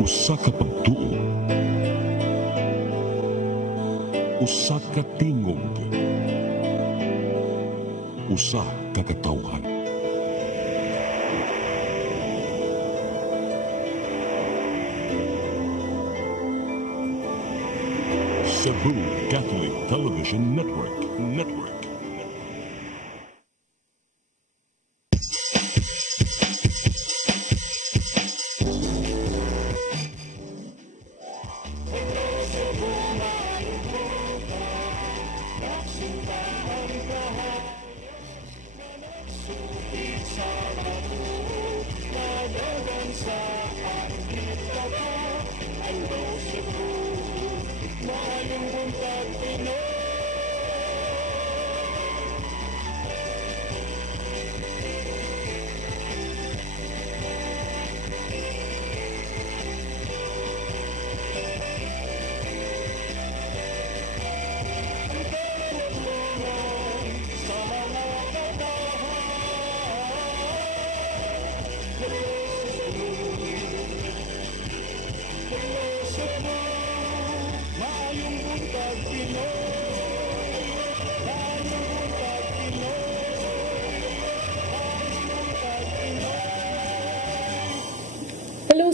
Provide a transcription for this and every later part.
Usa ka pagtuo, usa ka tingog, usa ka katawhan. Cebu Catholic Television Network.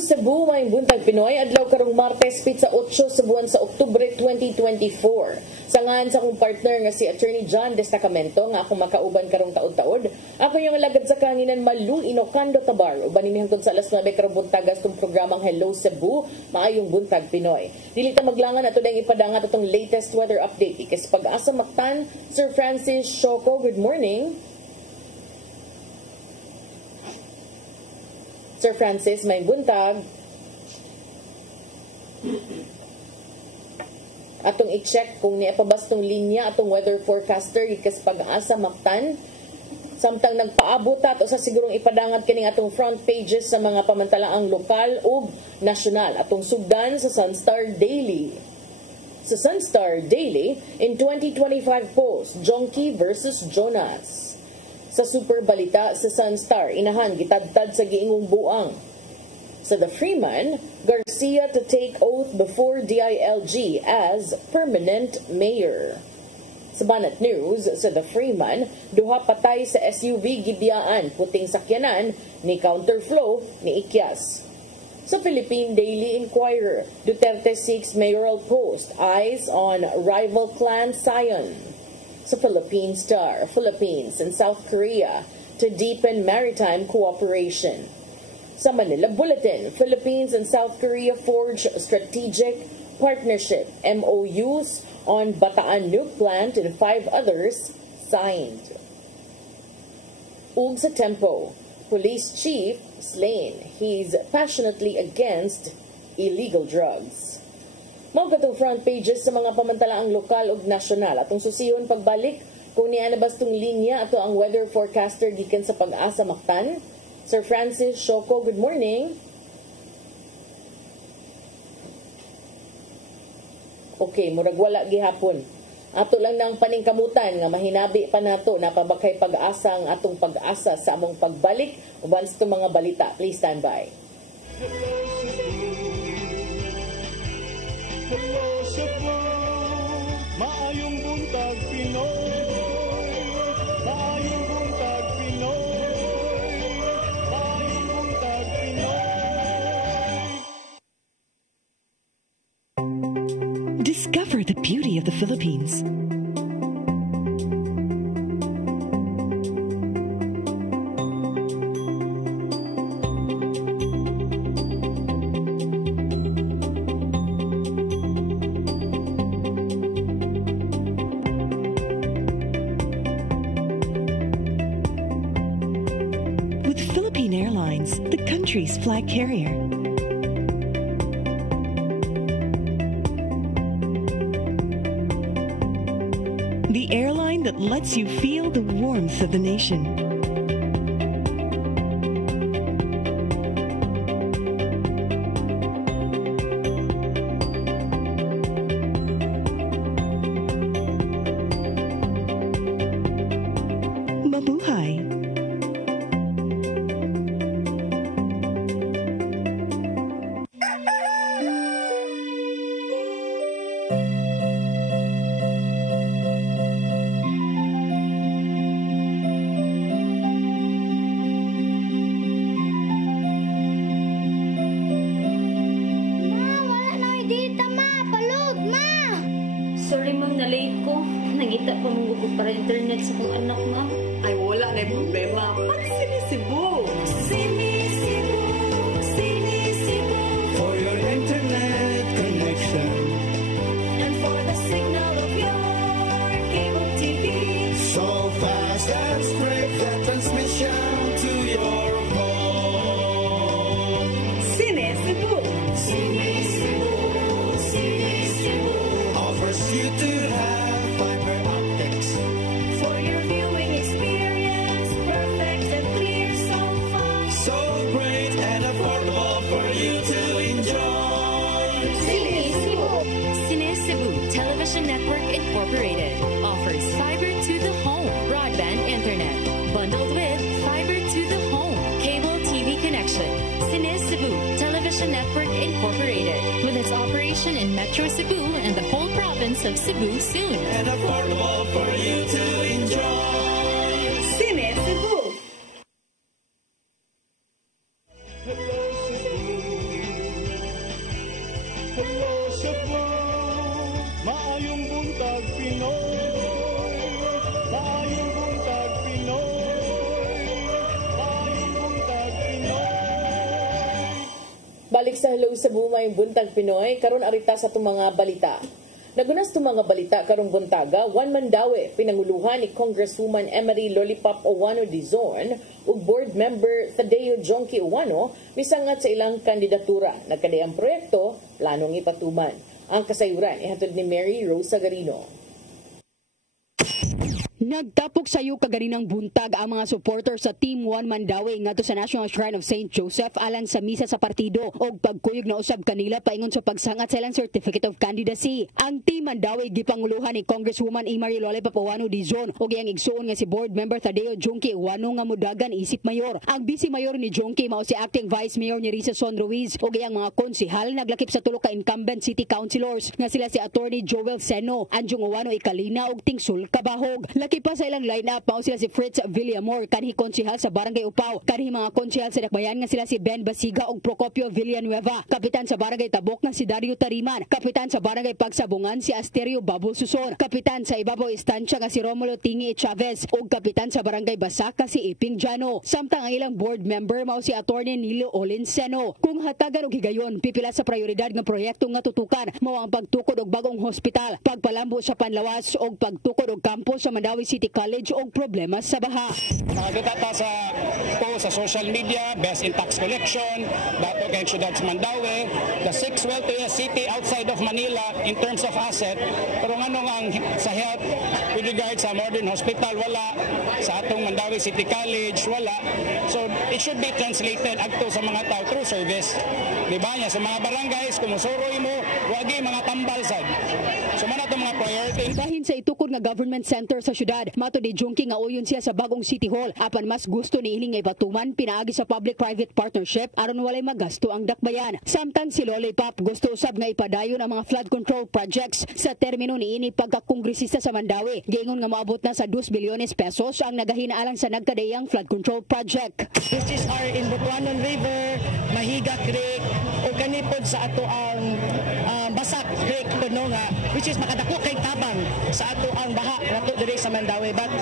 Cebu, may buntag Pinoy, adlaw karong Martes, pitsa 8 sa buwan sa Oktubre 2024. Sangan sa akong partner nga si Attorney John Destacamento nga akong makauban karong taod-taod. Ako yung lagad sa kanginan Malu Inocando Tabar. Uban ini hangtod sa alas 9 karong buntagas tong programang Hello Cebu, maayong buntag Pinoy. Dili ta maglangan ato dang ipadangat atong latest weather update. Ikas pag-asa Mactan, Sir Francis Shoko, good morning. Sir Francis, may buntag. Atong i-check kung niapabastong linya atong weather forecaster ikas pag-asa Mactan. Samtang nagpaabot ato sa sigurong ipadangat kining atong front pages sa mga pamantalaang lokal ug nasyonal. Atong sugdan sa Sunstar Daily. Sa Sunstar Daily, in 2025 post, Jonky versus Jonas. Sa Super Balita sa Sunstar, inahan gitadtad sa giingong buang. Sa The Freeman, Garcia to take oath before DILG as permanent mayor. Sa Banat News, sa The Freeman, duha patay sa SUV gibiyaan, puting sakyanan ni counterflow ni Ikyas. Sa Philippine Daily Inquirer, Duterte seeks mayoral post, eyes on rival clan Sion. Sa Philippine Star, Philippines and South Korea to deepen maritime cooperation. Sa Manila Bulletin, Philippines and South Korea forge strategic partnership, MOUs on Bataan Nuke Plant and 5 others signed. Ug sa Tempo, Police Chief slain. He's passionately against illegal drugs. Mao katong front pages sa mga pamantalaang lokal ug nasyonal. Atong susiyon pagbalik kung niya na bastong linya ato ang weather forecaster gikan sa Pag-asa Mactan. Sir Francis Shoko, good morning. Okay, murag wala gihapon. Ato lang nang paningkamutan nga mahinabi pa nato na pabakay pag-asa ang atong pag-asa sa among pagbalik uban sa mga balita. Please stand by. Hello Cebu, maayong buntag Pinoy, maayong buntag Pinoy, maayong buntag Pinoy. Discover the beauty of the Philippines. The country's flag carrier. The airline that lets you feel the warmth of the nation. Mabuhay! para internet sa kong anak, ma'am. Ay, wala na yung problema. Mag-Sini Cebu. Sini Cebu, Sini Cebu, For your internet connection. and for the signal of your cable TV. So fast and straight the transmission to your home. Sini Cebu. Sini Cebu, Sini Cebu, Offers you to have fiber optics. for your viewing experience, perfect and clear so fast. So great and affordable for you to enjoy. Sini Cebu. Cine Cebu Television Network Incorporated offers fiber to the home broadband internet bundled with fiber to the home cable TV connection. Cine Cebu Television Network Incorporated with its operation in Metro Cebu and the whole province of Cebu soon. And affordable for you to enjoy. Sini Cebu. Hello Cebu. Hello Cebu. Maayong buntag Pinoy. Maayong buntag Pinoy. Maayong buntag Pinoy. Balik sa Hello Cebu, may buntag Pinoy, karon arita sa itong mga balita. Nagunas itong mga balita karong buntaga, Juan Mandaue, pinanguluhan ni Congresswoman Emery Lollipop Owano Dizon ug board member Tadeo Jonky Owano misangat sa ilang kandidatura. Nagkadayang proyekto, planong ipatuman. Ang kasayuran ihatod ni Mary Rosa Garino. Nagtapok sayo kaganinang buntag ang mga supporter sa Team Juan Mandaue ngadto sa National Shrine of St. Joseph alang sa misa sa partido og pagkuyog na usab kanila paingon sa pagsangat sa ilang Certificate of Candidacy. Ang Team Mandaue gipanguluhan ni Congresswoman Emery Lollipop Owano Dizon ug iyang igsuon nga si board member Tadeo Jonky Owano nga mudagan isip mayor. Ang vice mayor ni Jonky mao si acting vice mayor ni Risa Son Ruiz ug iyang mga konsehal naglakip sa tulo ka incumbent city councilors nga sila si Attorney Joel Seno, Anjong Owano Ikalina ug Tingsul Kabahog. Laki pa sa ilang lineup mao sila si Fritz Villamor, kanhi konsehal sa Barangay Upaw, kanhi mga konsehal sa Dakbayan nga sila si Ben Basiga ug Procopio Villanueva, kapitan sa Barangay Tabok nga si Dario Tariman, kapitan sa Barangay Pagsabungan si Asterio Babol Susor, kapitan sa Ibabaw Estancia nga si Romulo Tingi Chavez ug kapitan sa Barangay Basak nga si Iping Jano. Samtang ang ilang board member mao si Attorney Nilo Olinseno. Kung hatagan og higayon, pipila sa prioridad nga proyekto nga tutukan mao ang pagtukod og bagong hospital, pagpalambo sa panlawas ug pagtukod og kampo sa Mandaue City College og problema sa baha. Nakakita ta sa post sa social media, best in tax collection, dato kay Ciudad Mandaue, the 6th wealthiest city outside of Manila in terms of asset. Pero nganong ang sa health with regard sa modern hospital wala, sa atong Mandaue City College wala. So it should be translated adto sa mga tao through service. Di ba niya sa mga barangays kung musuroy mo, wagi mga tambal sad. So man ato mga priority. Bahin sa itukod nga government center sa syudad, mato ni Jonky nga uyon siya sa bagong City Hall. Apan mas gusto ni ini nga ipatuman pinaagi sa public-private partnership aron walay magasto ang dakbayan. Samtang si Lollipop gusto usab nga ipadayon ang mga flood control projects sa termino ni ini pagkakongresista sa Mandaue. Giingon nga maabot na sa 2 bilyones pesos ang nagahinaalang sa nagkadayang flood control project. Which is our in Butuanon River, Mahiga Creek, o kanipod sa ato ang Basak Creek kuno nga, which is makadako kay tabang sa ato ang baha nato diri sa Mandaue. But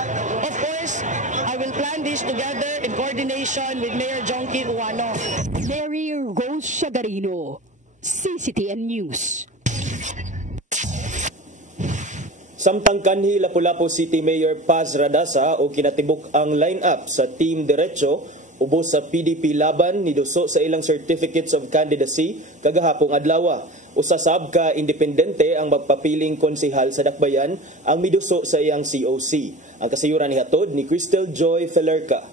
of course, I will plan this together in coordination with Mayor Jonky Owano. Mary Rosa Garino, CCTN News. Samtang kanhi Lapu-Lapu City Mayor Paz Radasa o kinatibok ang line-up sa Team Diretso ubos sa PDP laban ni duso sa ilang Certificates of Candidacy kagahapong adlaw. Usasab ka independente ang magpapiling konsehal sa Dakbayan ang miduso sa iyang COC. Ang kasayuran ni hatod ni Crystal Joy Felerca.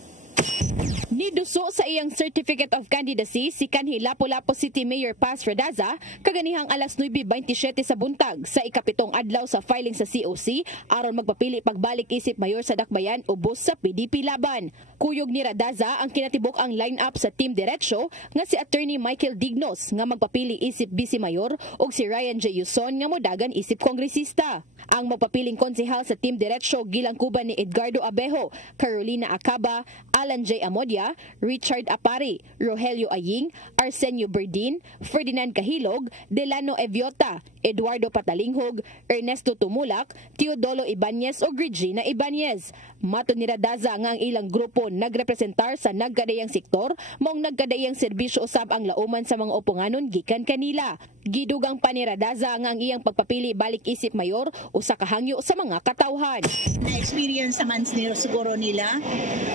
Niduso sa iyang Certificate of Candidacy si kanhi Lapu-Lapu City Mayor Paz Radasa kaganihang alas 9:27 sa buntag sa ikapitong adlaw sa filing sa COC aron magpapili pagbalik isip mayor sa Dakbayan ubos sa PDP laban. Kuyog ni Radasa ang kinatibok ang line-up sa Team Diretso nga si Attorney Michael Dignos nga magpapili isip Vice Mayor ug si Ryan J. Yuson nga modagan isip kongresista. Ang magpapiling konsehal sa Team Diretso gilangkuban ni Edgardo Abejo, Carolina Acaba, Alan J. Amodia, Richard Apari, Rogelio Aying, Arsenio Berdin, Ferdinand Kahilog, Delano Eviota, Eduardo Patalinghog, Ernesto Tumulak, Teodolo Ibanez o Regina Ibanez. Mato ni Radaza nga ang ilang grupo nagrepresentar sa nagkadayang sektor maong nagkadayang serbisyo usab ang lauman sa mga upunganon gikan kanila. Gidugang pa ni Radaza nga ang iyang pagpapili balik isip mayor usa ka hangyo sa mga katawhan. Na-experience naman siguro nila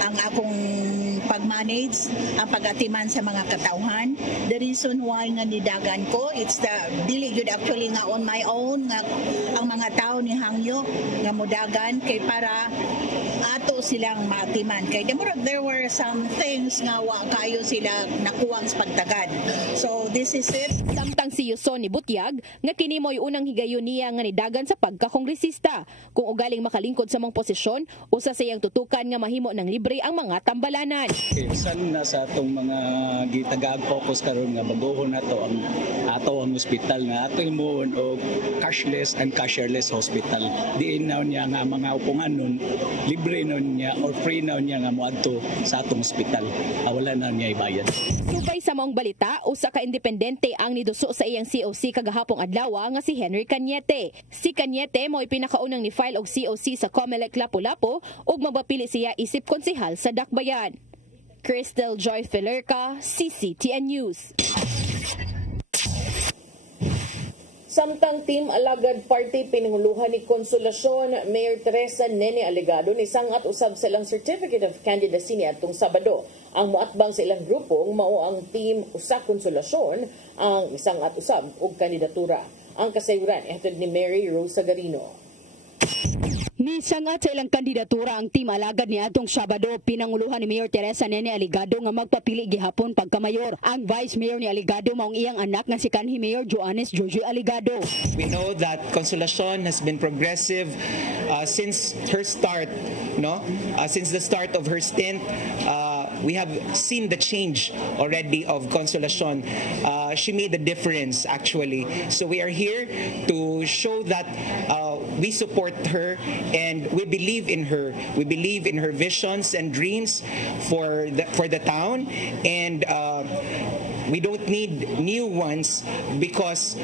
ang akong pag-manage, ang pag-atiman sa mga katawhan. The reason why nga nidagan ko, it's the dili good actually nga on my own nga ang mga tao ni hangyo nga mudagan kay para ato silang maatiman. Kay there were some things nga wa kayo sila nakuwang sa pagtagad. So this is it. Samtang si Yuson ni Butyag nga kini mo'y unang higayon niya nga nidagan sa pagkakongresista. Kung ugaling makalingkod sa mong posisyon, usa sa iyang tutukan nga mahimo ng libre ang mga tambalanan. Isan na sa atong mga gitagaag-focus karon nga baguhon nato ang ato ang hospital nga ato himuon og cashless and cashierless hospital. Diin na niya nga mga upungan nun libre nun niya or free na niya nga moadto sa atong hospital. Wala na niya ibayad. Subay sa maong balita, usa ka independente ang niduso sa iyang COC kagahapong adlaw nga si Henry Cañete. Si Cañete mo'y pinakaunang ni file og COC sa Comelec Lapu-Lapu ug magpapili siya isip konsehal sa Dakbayan. Crystal Joy Filerca, CCTN News. Samtang Team Alagad Party pinanguluhan ni Konsolasyon, Mayor Teresa Nene Aligado ni sangat usab sa ilang Certificate of Candidacy niadtong Sabado. Ang muatbang sa ilang grupo mao ang Team Usa Konsolasyon ang isangat usab og kandidatura. Ang kasayuran ihatod ni Mary Rosa Garino. Nisangat sa ilang kandidatura ang Team Alagad ni atong Sabado, pinanguluhan ni Mayor Teresa Nene Aligado nga magpapili gihapon pagkamayor. Ang Vice Mayor ni Aligado maong iyang anak nga si kanhi Mayor Joannes Jojo Aligado. We know that Consolacion has been progressive since her start, since the start of her stint. We have seen the change already of Consolacion. She made a difference actually. So we are here to show that we support her and we believe in her. We believe in her visions and dreams for the town, and we don't need new ones because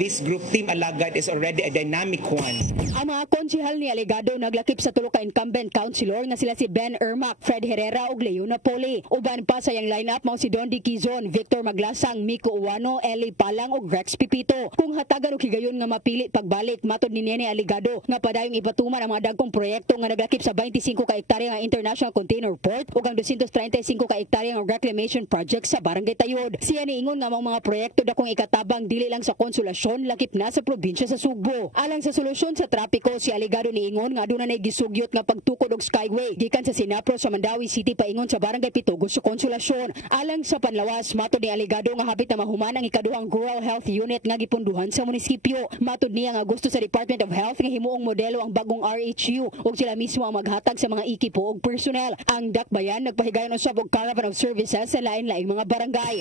this group Team Alagad is already a dynamic one. Ang mga konsehal ni Aligado naglakip sa tulo ka incumbent councilor nga sila si Ben Ermac, Fred Herrera ug Leo Napoli. Uban pa sa iyang lineup mao si Dondi Quizon, Victor Maglasang, Miko Uwano, Eli Palang ug Rex Pipito. Kung hatagan og higayon nga mapili pagbalik, matod ni Nene Aligado nga padayong ipatuman ang mga dagkong proyekto nga naglakip sa 25 ka hektarya nga International Container Port ug ang 235 ka hektarya nga reclamation project sa Barangay Tayod. Siya niingon nga mga proyekto dakong ikatabang dili lang sa Konsolasyon, lakip na sa probinsya sa Sugbo. Alang sa solusyon sa trapiko, si Aligado niingon nga aduna nay gisugyot nga pagtukod og skyway gikan sa Sinapro sa Mandawi City paingon sa Barangay Pitugos sa Konsolasyon. Alang sa panlawas, matod ni Aligado nga hapit na mahuman ang ikaduhang Rural Health Unit nga gipunduhan sa munisipyo. Matod niya nga gusto sa Department of Health nga himuong modelo ang bagong RHU ug sila mismo ang maghatag sa mga ekipo ug personnel. Ang Dakbayan nagpahigayon usab og caravan of services sa lain-laing mga barangay.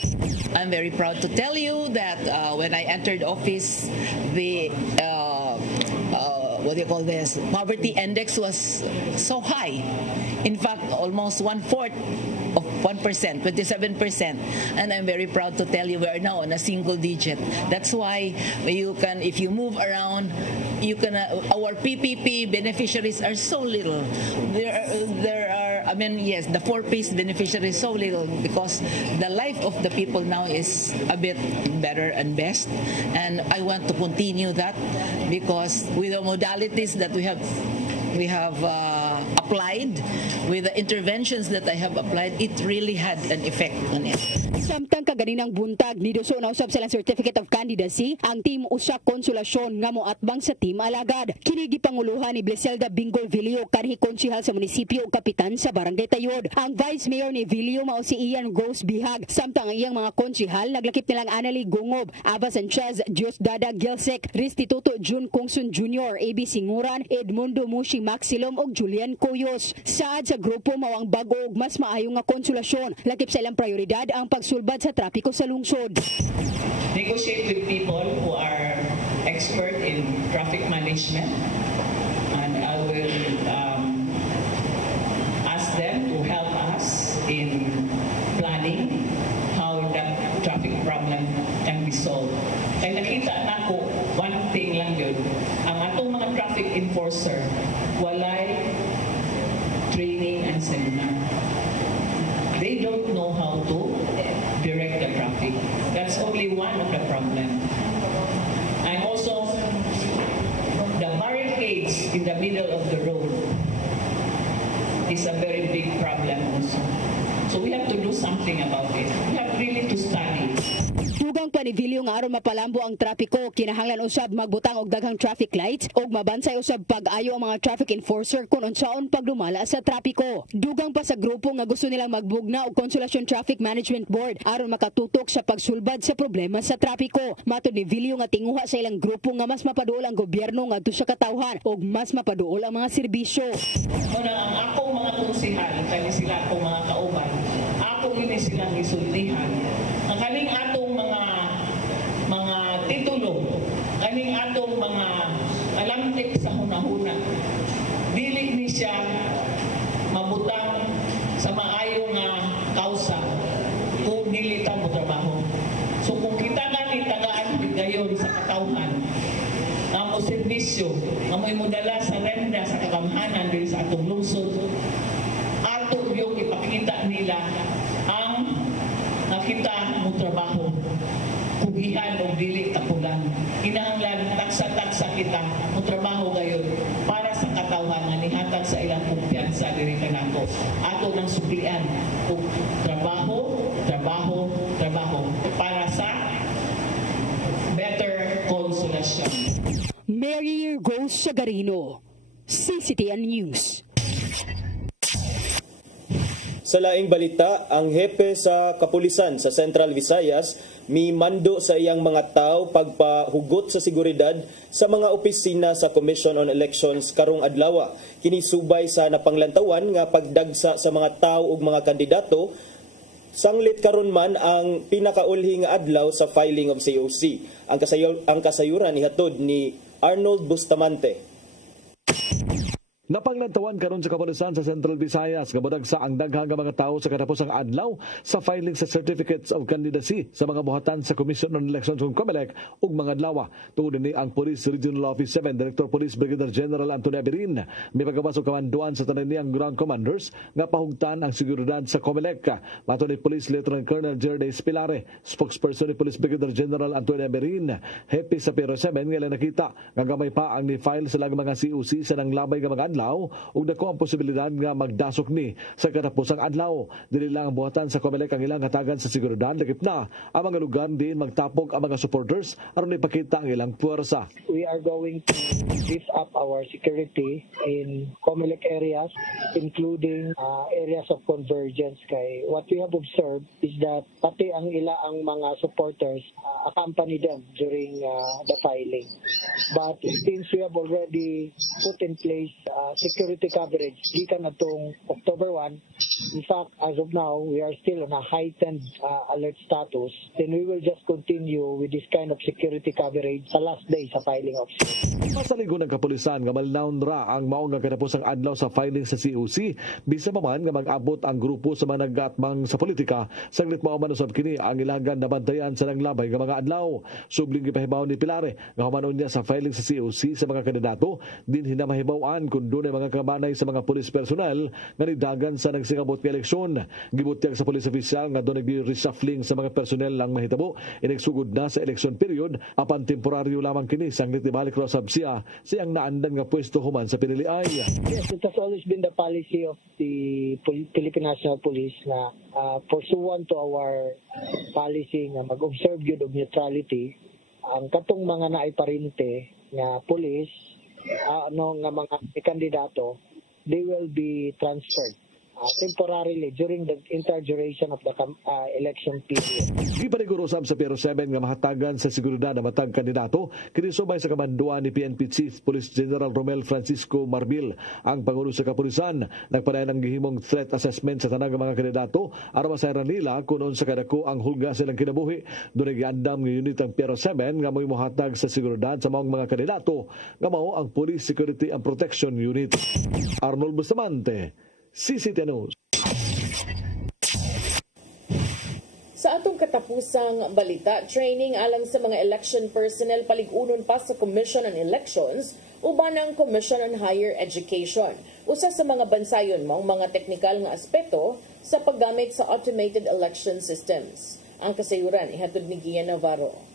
I'm very proud to tell you that when I entered office, the poverty index was so high. In fact, almost 1/4 of 1%, 27%. And I'm very proud to tell you we are now on a single digit. That's why if you move around, our PPP beneficiaries are so little. The 4Ps beneficiaries so little because the life of the people now is a bit better and best. And I want to continue that because with the modalities that we have applied, with the interventions that I have applied, it really had an effect on it. Samtang kaganinang buntag, niduso na usab silang Certificate of Candidacy ang Team Usa Konsolasyon nga moatbang sa Team Alagad. Kini gipanguluhan ni Bleselda Bingol Vilio, kanhi konsehal sa munisipyo ug kapitan sa Barangay Tayod. Ang Vice Mayor ni Vilio mao si Ian Rose Bihag. Samtang ang iyang mga konsehal naglakip nilang Annalie Gungob, Ava Sanchez, Diosdada Gilsek, Restituto Jun Kongsun Jr., AB Singuran, Edmundo Mushi Maxilom ug Julian Coyos. Saad sa grupo mao ang bago ug mas maayo nga konsolasyon. Lakip sa ilang prioridad ang pagsulbad sa trapiko sa lungsod. Negotiate with people who are expert in traffic management, and I will ask them to help us in planning how that traffic problem can be solved. Kaya nakita na ko, one thing lang yun, ang atong mga traffic enforcer, walay training and seminar. They don't know how to direct the traffic. That's only one of the problem. And also, the barricades in the middle of the road is a very big problem also. So we have to do something about it. We have really to study. Dugang panibilyo nga aron mapalambo ang trapiko, kinahanglan usab magbutang og daghang traffic lights ug mabansay usab pag-ayo ang mga traffic enforcer kung unsaon pagdumala sa trapiko. Dugang pa sa grupo nga gusto nilang magbugna og Consolation Traffic Management Board aron makatutok sa pagsulbad sa problema sa trapiko. Matud ni Vilio nga tinguha sa ilang grupo nga mas mapaduol ang gobyerno ngadto sa katawhan ug mas mapaduol ang mga serbisyo. Muna ang akong mga konsehal, kani sila akong mga kauban, ako ini silang isultihan. Ang kaning atong mga titulo, kaning atong mga alamtik sa hunahuna, dili ni siya mabutang sa maayo nga kausa kung dili ta mo trabaho. So kung kita gani tagaan gayon sa katawhan, nga mo serbisyo, nga mo imudala sa renda sa kagamhanan dili sa atong lungsod, ato yung ipakita nila ang nakita mo trabaho, kugihan o dili tapulan. Kinahanglan taksa-taksa kita mo trabaho gayon para sa katawhan nga nihatag sa ilang kumpiyansa diri kanato. Ato nang suklian og trabaho para sa better consolation. Mary Rose Sagarino, CCTN News. Sa laing balita, ang hepe sa kapulisan sa Central Visayas mimando sa iyang mga tao pagpahugot sa seguridad sa mga opisina sa Commission on Elections karong adlaw. Kinisubay sa napanglantawan nga pagdagsa sa mga tao ug mga kandidato. Sanglit karon man ang pinakaulhi nga adlaw sa filing of COC. Ang kasayuran ihatod ni Arnold Bustamante. Napanglantawan karon sa kapulisan sa Central Visayas nga sa ang daghang mga tawo sa katapusang adlaw sa filing sa Certificates of Candidacy sa mga buhatan sa Commission on Elections ug COMELEC ug mga adlaw. Tungod ni ang Police Regional Office 7 Director Police Brigadier General Antonio Abirin may paggawas og kamanduan sa tanan niyang ground commanders nga pahugtan ang seguridad sa COMELEC. Mato ni Police Lieutenant Colonel Jerdes Pilare, spokesperson ni Police Brigadier General Antonio Abirin, happy sa Pero 7 nga nakita nga gamay pa ang ni-file sa mga COC sa nanglabay nga mga adlaw ug dako ang posibilidad nga magdasok ni sa katapusang adlaw. Dili lang ang buhatan sa COMELEC ang ilang hatagan sa seguridad, lakip na ang mga lugar diin magtapok ang mga supporters aron ipakita ang ilang puwersa. We are going to beef up our security in COMELEC areas, including areas of convergence. Kay what we have observed is that pati ang mga supporters accompany them during the filing. But since we have already put in place security coverage gikan atong October 1, in fact, as of now, we are still on a heightened alert status. Then we will just continue with this kind of security coverage sa last day sa filing of COC. Masaligon ng kapulisan nga malnaon ra ang mao nga katapusang adlaw sa filing sa COC, bisa pa man nga mag-abot ang grupo sa mga nag-atmang sa politika, saglit mao man usab kini ang ilagan na bantayan sa nanglabay nga mga adlaw. Subling gipahibaw ni Pilare nga humanon niya sa filing sa COC sa mga kandidato, din hinamahibawan kung doon ay mga kabanay sa mga pulis personal nga nidagan sa nagsingabot nga eleksyon. Gibutyag sa pulis official nga doon nag-reshuffling sa mga personel lang mahitabo, inagsugod na sa election period, apan temporaryo lamang kini sanglit ibalik ra sab siya siyang naandan nga pwesto human sa piniliay. Yes, it has always been the policy of the Philippine National Police na pursuant to our policy nga mag-observe yun of neutrality, ang katong mga naiparinte nga police nga mga kandidato, they will be transferred temporarily during the entire duration of the election period. Gipanigurusab sa Piero 7 nga mahatagan sa seguridad na matag kandidato kini subay sa kamanduan ni PNP Chief Police General Romel Francisco Marbil. Ang pangulo sa kapulisan nagpadayon ng gihimong threat assessment sa tanang mga kandidato aron masayaran nila kung sa kadako ang hulga silang kinabuhi. Doon giandam ng unit ang Piero 7 nga mo'y mohatag sa seguridad sa mga kandidato nga mao ang Police Security and Protection Unit. Arnold Bustamante, CCTV News. Sa atong katapusang balita, training alang sa mga election personnel paligunon pa sa Commission on Elections uban ang Commission on Higher Education. Usa sa mga bansayon mao mga teknikal nga aspeto sa paggamit sa automated election systems. Ang kasayuran ihatod ni Gian Navarro.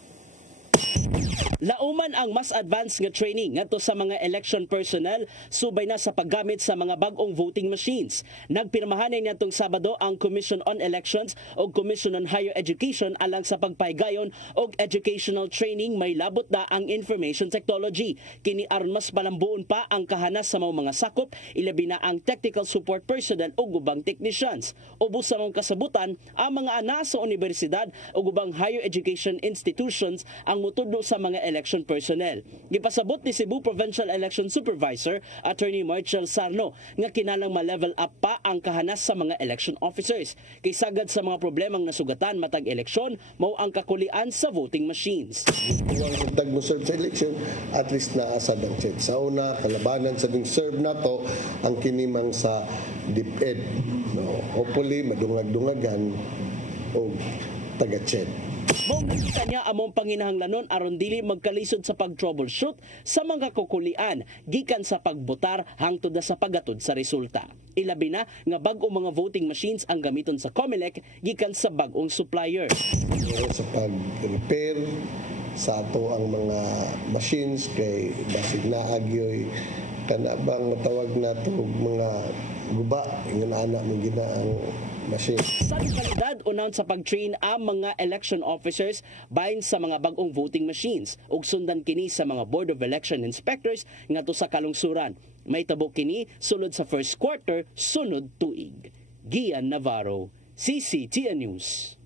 Lauman ang mas advanced nga training ngadto sa mga election personnel subay na sa paggamit sa mga bag-ong voting machines. Nagpirmahan nitong Sabado ang Commission on Elections o Commission on Higher Education alang sa pagpahigayon og educational training may labot na ang information technology. Kini aron mas malambuon pa ang kahanas sa mga sakop, ilabi na ang technical support personnel o ubang technicians. Ubos sa mga kasabutan, ang mga ana sa universidad o ubang higher education institutions ang mutudlo sa mga election personnel. Gipasabot ni Cebu Provincial Election Supervisor Attorney Marshall Sarno nga kinalang ma-level up pa ang kahanas sa mga election officers. Kay sagad sa mga problemang nasugatan matag eleksyon, mao ang kakulian sa voting machines. Ang tag mo serve sa election, at least naasa ang check. Sa una, kalabanan sa ding serve nato ang kinimang sa DepEd. No, hopefully madungag-dungagan o taga-check. Mongkita niya among panginahanglanon aron dili magkalisod sa pag-troubleshoot sa mga kukulian gikan sa pagbotar hangtod sa paggatod sa resulta. Ilabi na nga bag-ong mga voting machines ang gamiton sa COMELEC gikan sa bag-ong supplier. Sa pag-repair sa ato ang mga machines kay basig na agyoy kanabang matawag nato mga guba ingon ana mo gina ang machine. Sa kalidad unaon sa pag-train ang mga election officers bahin sa mga bag-ong voting machines ug sundan kini sa mga Board of Election Inspectors ngadto sa kalungsuran. May tabo kini sulod sa first quarter sunod tuig. Gian Navarro, CCTV News.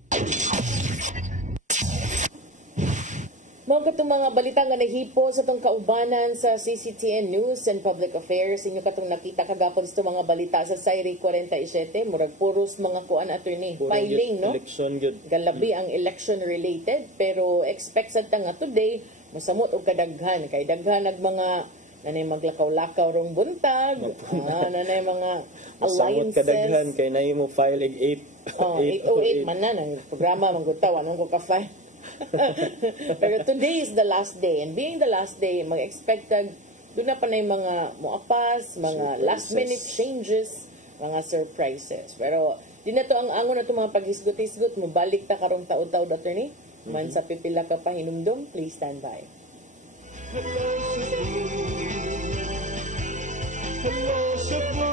Mga katong mga balita nga nahipo sa itong kaubanan sa CCTN News and Public Affairs. Inyo katong nakita kagapon sa mga balita sa Sairi 47. Murag puros mga kuan attorney. Filing, no? Election yun. Galabi ang election related. Pero expect sa nga today, masamot o kadaghan. Kay daghan nag mga nanay maglakaw-lakaw rong buntag. Nanay mga alliances. Masamot kadaghan kay na mo file 808 man na. Ang programa manggutaw. Anong ko ka-file? Pero today is the last day, and being the last day, mag-expected doon na pa na yung mga muapas, mga last minute changes, mga surprises. Pero di na to ang angon na ito mga paghisgot-hisgot, mabalik ta karong taod-taod, attorney. Man sa pipila ka pa hinumdum, please stand by. Hello Cebu,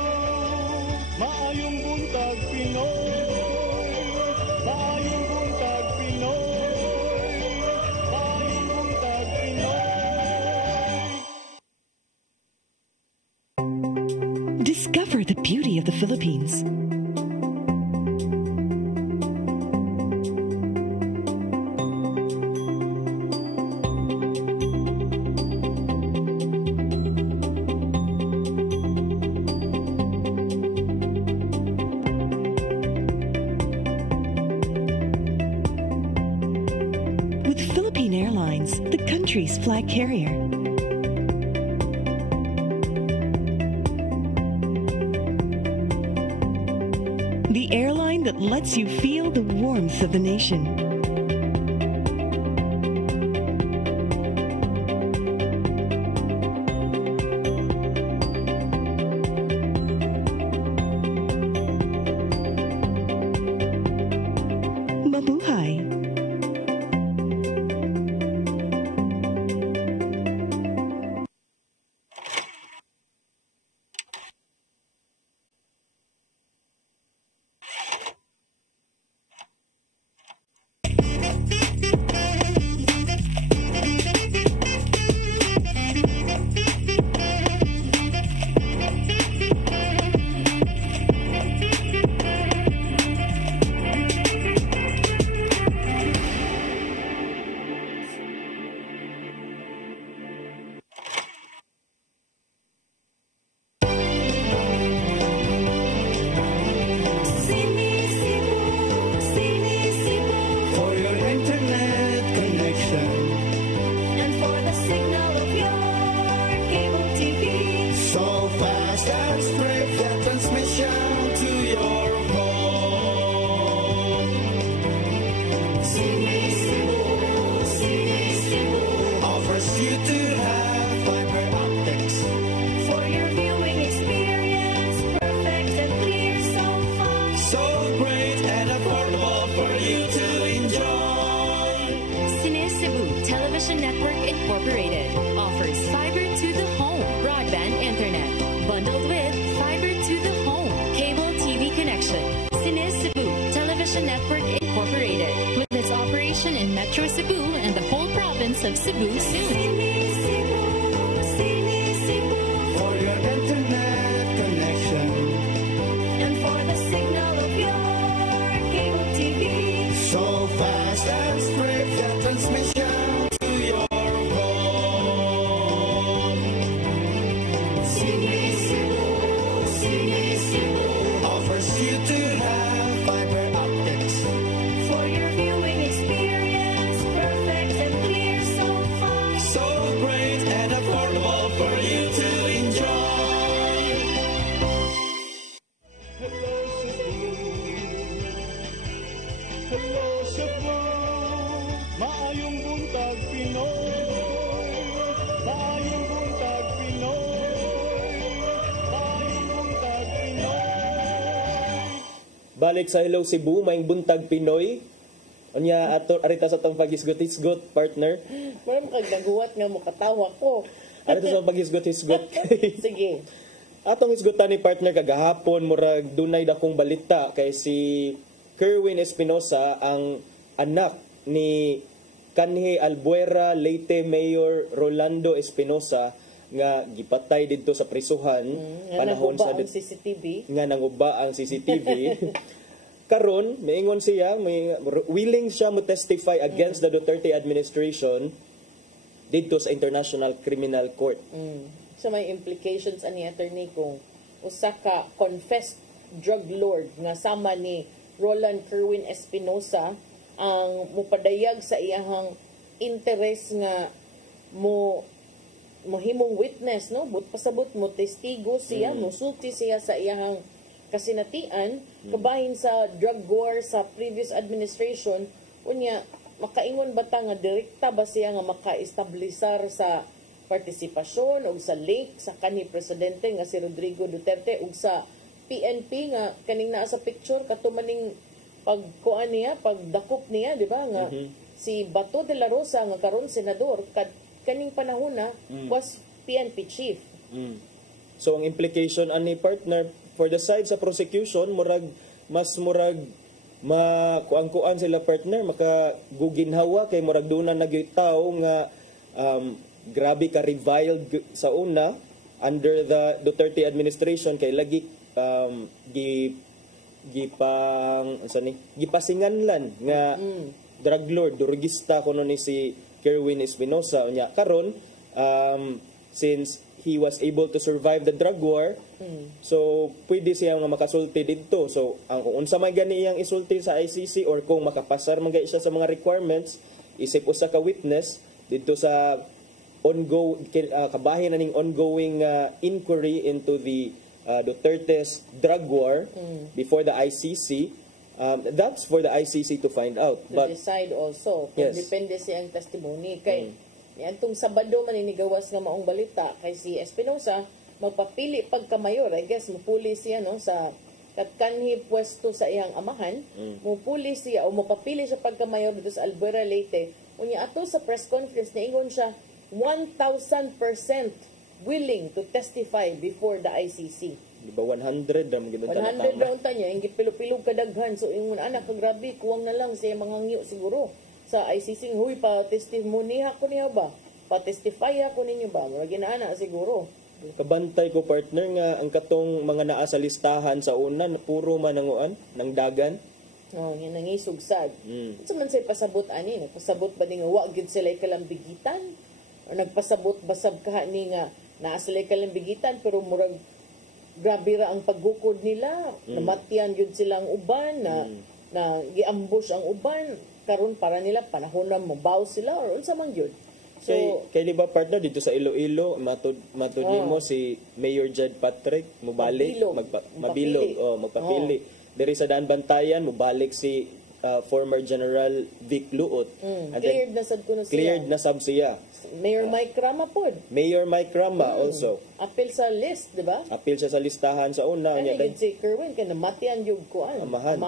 maayong buntag Pinoy, maayong buntag Pinoy. Discover the beauty of the Philippines. With Philippine Airlines, the country's flag carrier. The airline that lets you feel the warmth of the nation. Mabuhay. Television Network Incorporated offers fiber to the home broadband internet bundled with fiber to the home cable TV connection. Cine Cebu Television Network Incorporated with its operation in Metro Cebu and the whole province of Cebu soon. For your internet connection And for the signal of your cable TV. so fast and straight that transmission to your home. Cine Cebu Offers you to have fiber optics. for your viewing experience, perfect and clear so far. So great and affordable for you to enjoy. Hello Cebu, maayong buntag Pinoy, maayong buntag Pinoy, maayong buntag Pinoy. Balik sa Hello Cebu, maing buntag Pinoy. Unya ato arita sa tong paghisgot-hisgot partner. Maram kag naguwat nga mo katawa ko. Arita sa paghisgot-hisgot. Sige. Atong hisgotan ni partner kagahapon murag dunay dakong balita kay si Kerwin Espinosa ang anak ni kanhi Albuera Leyte Mayor Rolando Espinosa nga gipatay didto sa prisuhan Panahon sa CCTV. nga nanguba ang CCTV. Karon miingon siya willing siya mo testify against the Duterte administration didto sa International Criminal Court. So may implications ani attorney kung usa ka confessed drug lord nga sama ni Roland Kerwin Espinosa ang mupadayag sa iyahang interes nga mohimong witness, no? But pasabot mo testigo siya, musulti siya sa iyahang kasinatian kabahin sa drug war sa previous administration. Unya makaingon bata nga direkta ba siya nga maka-establisar sa partisipasyon o sa link sa kanhi presidente nga si Rodrigo Duterte ug sa PNP nga kaning naa sa picture katumaning pagkuan niya, pagdakop niya, di ba nga si Bato de la Rosa nga karon senador kaning panahon na was PNP chief. So ang implication ani partner for the side sa prosecution murag kuan sila partner makaguginhawa kay murag duna nagyutaw nga grabe ka reviled sa una under the Duterte administration kay lagi gipasinganlan nga drug lord durugista kuno ni si Kerwin Espinosa unya karon since he was able to survive the drug war so pwede siya nga makasulti didto. So ang kung unsa may gani iyang isulti sa ICC or kung makapasar man siya sa mga requirements isip usa ka witness didto sa kabahin na ning ongoing inquiry into the Duterte's drug war before the ICC. That's for the ICC to find out. To decide also kung depende siyang testimony kay niadtong Sabado maninigawas nga maong balita kay si Espinosa magpapili pagka-mayor. I guess mupuli siya no sa kanhi pwesto sa iyang amahan. Mupuli siya o mapapili siya pagka-mayor dito sa Albuera Leyte. Unya ato sa press conference niingon siya 1,000% willing to testify before the ICC. Di ba 100 ra magid 100 ra unta niya ingi pilupilog kadaghan so ingon anak grabe kuwang na lang siya mangangyo siguro sa ICC huy pa testimony ako niya ba pa testify ako ninyo ba mura ginaana siguro. Kabantay ko partner nga ang katong mga naa sa listahan sa una na puro mananguan ng dagan. Yan nangisog sad. Sa man say pasabot ani nagpasabot ba ni nga wa gyud sila kalambigitan o nagpasabot basab ka ni nga naa sila kalambigitan pero murag grabe ra ang paggukod nila namatyan yun silang uban na giambush ang uban karon para nila panahon na mabaw sila or unsa man yun. So kay di ba partner dito sa Iloilo matud mo si Mayor Jed Patrick mubalik magpapili diri sa Daan Bantayan mubalik si former General Vic Luot. Cleared na sad ko na siya. Cleared na sab siya. Mayor Mike Rama pod. Mayor Mike Rama also. Apil sa list, di ba? Apil siya sa listahan sa una. Ano yun si Kerwin? Kaya namatian yung kuan. Amahan.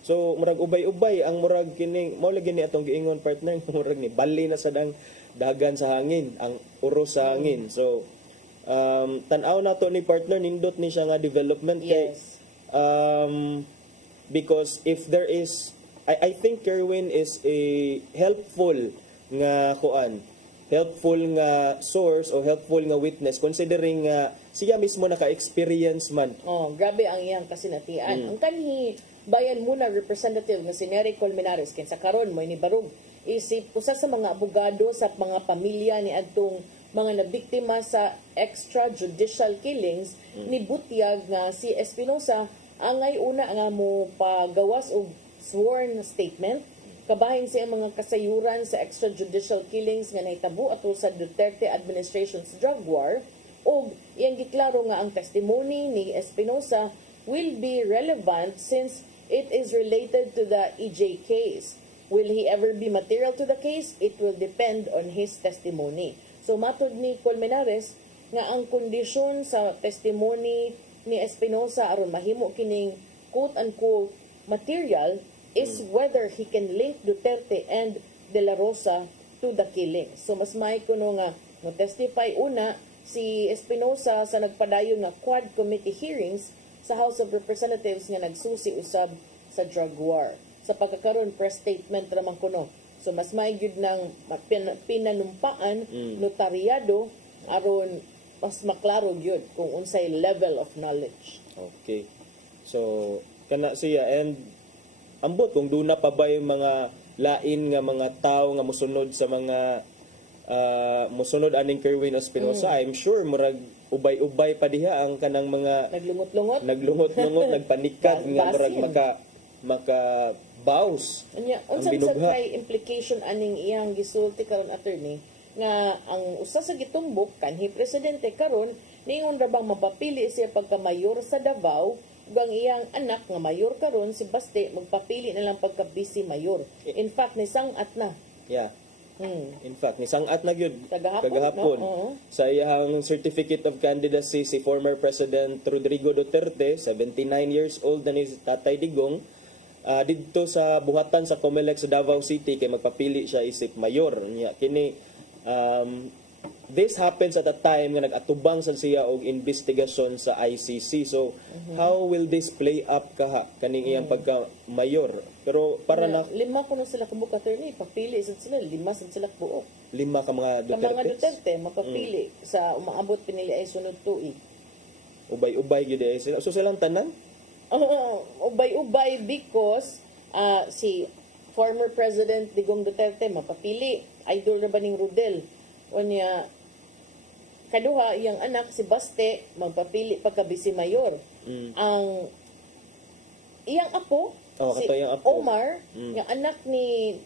So murag ubay-ubay ang murag kining mao lagi ni atong giingon partner murag ni bali na sa dagan sa hangin, ang uros sa hangin. So tan-aw na to ni partner nindot ni siya nga development kay because if there is I think Kerwin is a helpful nga source o helpful nga witness considering siya mismo naka-experience man. Oh, grabe ang iyang kasinatian. Ang kanhi bayan muna representative nga si Nery Colmenares kinsa karon mo ni barog isip usa sa mga abogado sa mga pamilya ni adtong mga nabiktima sa extrajudicial killings ni butyag nga si Espinosa angay una nga mo pagawas og sworn statement kabahin sa mga kasayuran sa extrajudicial killings nga nahitabo ato sa Duterte administration's drug war og iyang giklaro nga ang testimony ni Espinosa will be relevant since it is related to the EJ case. Will he ever be material to the case? It will depend on his testimony. So matod ni Colmenares nga ang kondisyon sa testimony ni Espinosa aron mahimo kining quote-unquote material is whether he can link Duterte and De La Rosa to the killing. So mas may kuno nga mo-testify una si Espinosa sa nagpadayon nga quad committee hearings sa House of Representatives nga nagsusi usab sa drug war. Sa pagkakaroon press statement ramang kuno. So mas may gyud nang pinanumpaan notaryado aron mas maklaro gyud kung unsay level of knowledge. Okay. So kana siya and ambot kung duna pa ba yung mga lain nga mga tao nga mosunod sa mga mosunod aning Kerwin Espinosa, I'm sure murag ubay-ubay pa diha ang kanang mga naglungot-lungot nagpanikat nga murag maka bows unsa sa kay implication aning iyang gisulti karon attorney nga ang usa sa gitumbok kanhi presidente karon niingon ra bang mapapili siya pagka-mayor sa Davao ug ang iyang anak nga mayor karon si Baste magpapili na lang pagka vice mayor. In fact ni sangat na. Yeah. In fact, nisangat na gyud kagahapon no? Sa iyang certificate of candidacy si former President Rodrigo Duterte, 79 years old na ni Tatay Digong, didto sa buhatan sa Comelec sa Davao City kay magpapili siya isip mayor niya. Kini this happens at a time nga nag-atubang sa siya og investigasyon sa ICC. So how will this play up kaning iyang pagka mayor? Pero para na lima ko na sila kabuk attorney papili sila lima sila buok. Lima ka mga Duterte. Ang mga Duterte mapapili sa umaabot pinili ay sunod tuig. Ubay-ubay gyud ay sila. So silang tanan? Ubay-ubay because si former President Digong Duterte mapapili. Idol na ba ning Rodel? Unya kaduha iyang anak si Baste magpapili pagka-vice mayor. Ang iyang apo si Omar nga anak ni